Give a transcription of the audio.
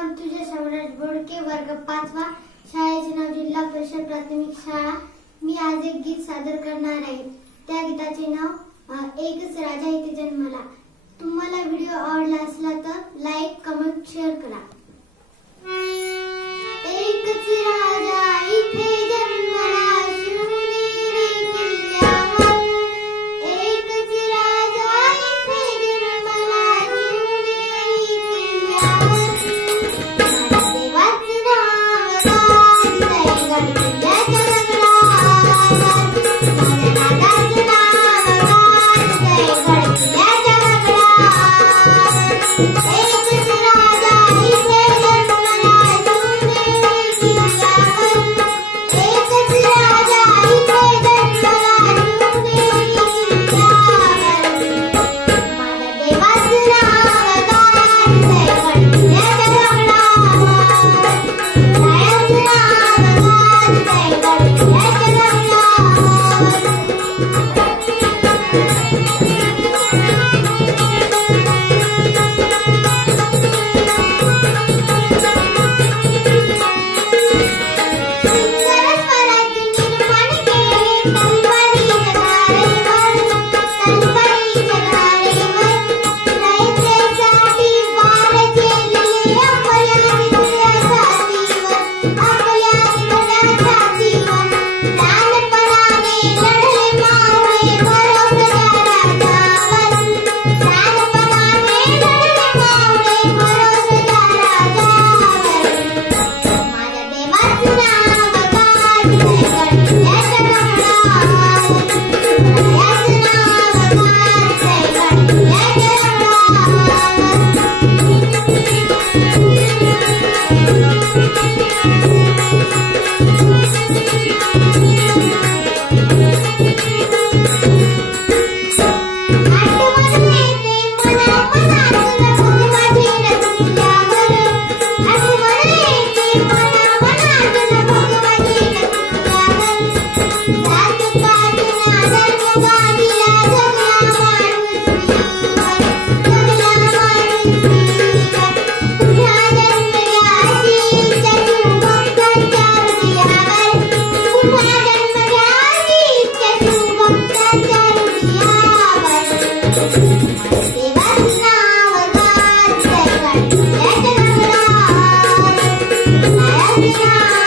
नाव तुझे शामराज बोडके वर्ग पाचवा शाळेचे नाव जिल्हा परिषद प्राथमिक शाळा. मी आज एक गीत सादर करणार आहे. त्या गीताचे नाव एकच राजा इथे जन्मला. तुम्हाला व्हिडिओ आवडला असला तर Yeah.